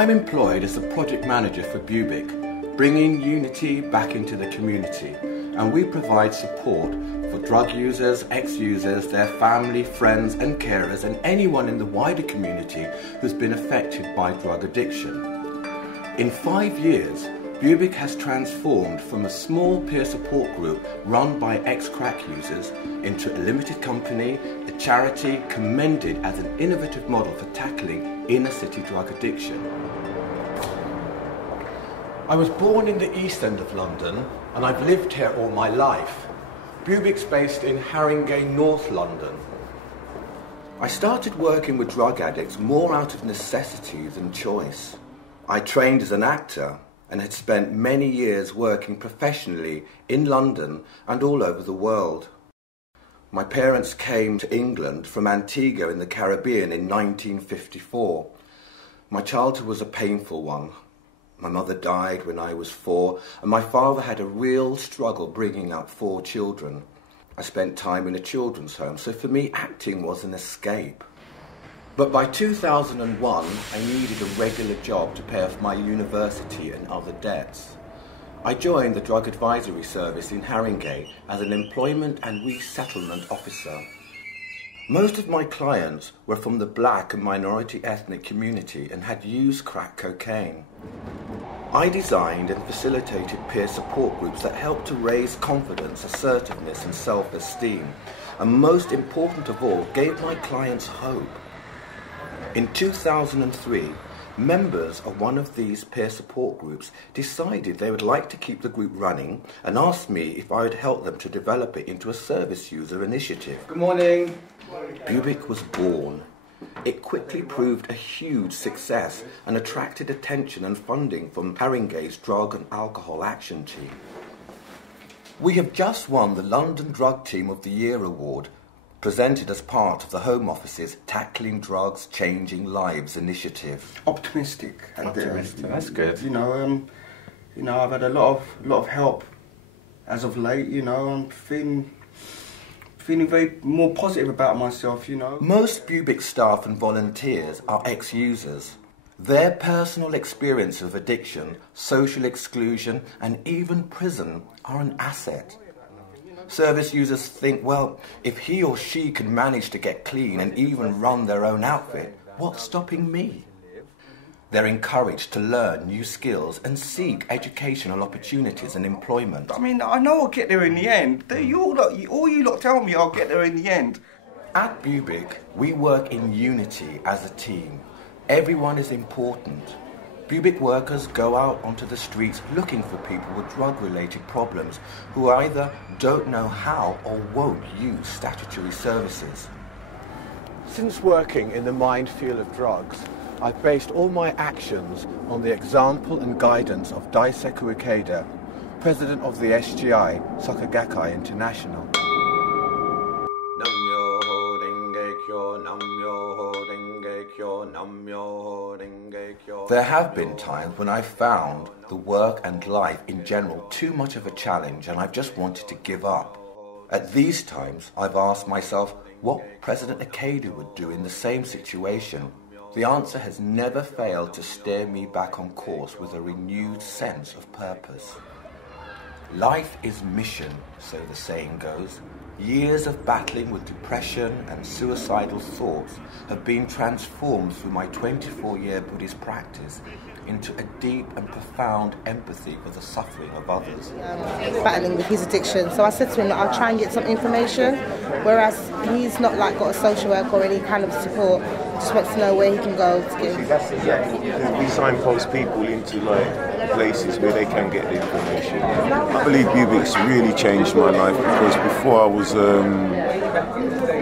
I'm employed as the project manager for Bubic, bringing unity back into the community, and we provide support for drug users, ex-users, their family, friends and carers, and anyone in the wider community who's been affected by drug addiction. In 5 years, Bubic has transformed from a small peer support group run by ex-crack users into a limited company, a charity commended as an innovative model for tackling inner city drug addiction. I was born in the East End of London and I've lived here all my life. Bubic's based in Haringey, North London. I started working with drug addicts more out of necessity than choice. I trained as an actor and had spent many years working professionally in London and all over the world. My parents came to England from Antigua in the Caribbean in 1954. My childhood was a painful one. My mother died when I was 4, and my father had a real struggle bringing up 4 children. I spent time in a children's home, so for me acting was an escape. But by 2001, I needed a regular job to pay off my university and other debts. I joined the Drug Advisory Service in Haringey as an employment and resettlement officer. Most of my clients were from the black and minority ethnic community and had used crack cocaine. I designed and facilitated peer support groups that helped to raise confidence, assertiveness and self-esteem, and most important of all, gave my clients hope. In 2003, members of one of these peer support groups decided they would like to keep the group running and asked me if I would help them to develop it into a service user initiative. Good morning. Bubic was born. It quickly proved a huge success and attracted attention and funding from Haringey's Drug and Alcohol Action Team. We have just won the London Drug Team of the Year award, presented as part of the Home Office's Tackling Drugs, Changing Lives initiative. Optimistic. Optimistic. That's good. I've had a lot of help as of late. I'm feeling very more positive about myself. Most Bubic staff and volunteers are ex-users. Their personal experience of addiction, social exclusion, and even prison are an asset. Service users think, well, if he or she can manage to get clean and even run their own outfit, what's stopping me? They're encouraged to learn new skills and seek educational opportunities and employment. I mean, I know I'll get there in the end. All you lot tell me I'll get there in the end. At Bubic, we work in unity as a team. Everyone is important. Bubic workers go out onto the streets looking for people with drug-related problems who either don't know how or won't use statutory services. Since working in the minefield of drugs, I've based all my actions on the example and guidance of Daisaku Ikeda, president of the SGI, Sgi-uk International. There have been times when I've found the work and life in general too much of a challenge and I've just wanted to give up. At these times, I've asked myself what President Ikeda would do in the same situation. The answer has never failed to steer me back on course with a renewed sense of purpose. Life is mission, so the saying goes. Years of battling with depression and suicidal thoughts have been transformed through my 24-year Buddhist practice into a deep and profound empathy for the suffering of others. Battling with his addiction, so I said to him that I'll try and get some information, whereas he's not got a social work or any kind of support, just wants to know where he can go to get. That's it. We signpost people into places where they can get the information. I believe Bubic's really changed my life because before I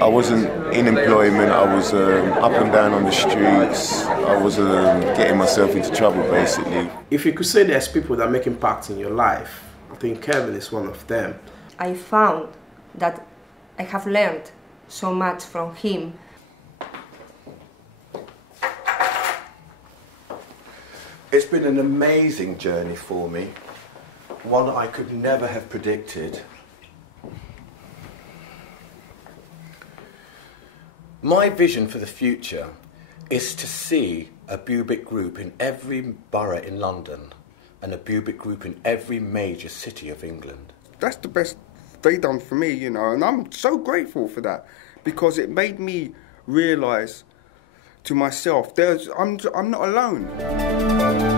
wasn't in employment, I was up and down on the streets, I was getting myself into trouble basically. If you could say there's people that make impact in your life, I think Kelvin is one of them. I found that I have learned so much from him. It's been an amazing journey for me, one I could never have predicted. My vision for the future is to see a Bubic group in every borough in London and a Bubic group in every major city of England. That's the best they done for me, you know, and I'm so grateful for that, because it made me realise to myself, I'm not alone.